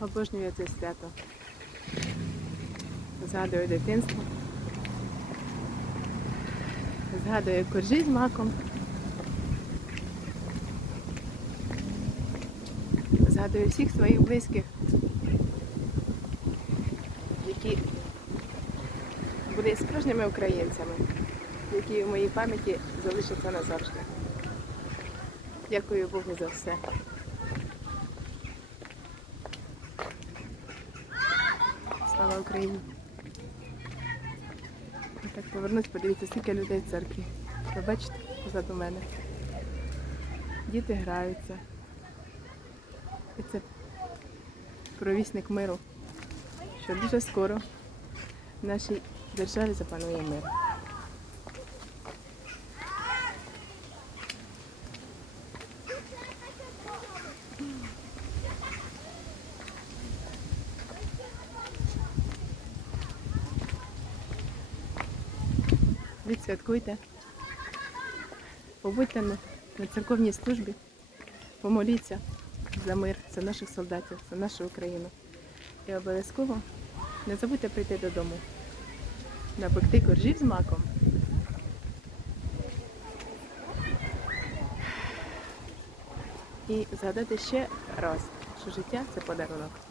Обожнюю це свято. Згадую дитинство. Згадую коржі з маком. Згадую всіх своїх близьких, які були справжніми українцями, які в моїй пам'яті залишаться назавжди. Дякую Богу за все. Слава Україні! Так повернусь, подивіться, скільки людей в церкві. Ви бачите позаду мене. Діти граються. І це провісник миру, що дуже скоро в нашій державі запанує мир. Відсвяткуйте. Побудьте на, на церковній службі, помоліться за мир, за наших солдатів, за нашу Україну. І обов'язково не забудьте прийти додому, напекти коржів з маком. І згадати ще раз, що життя це подарунок.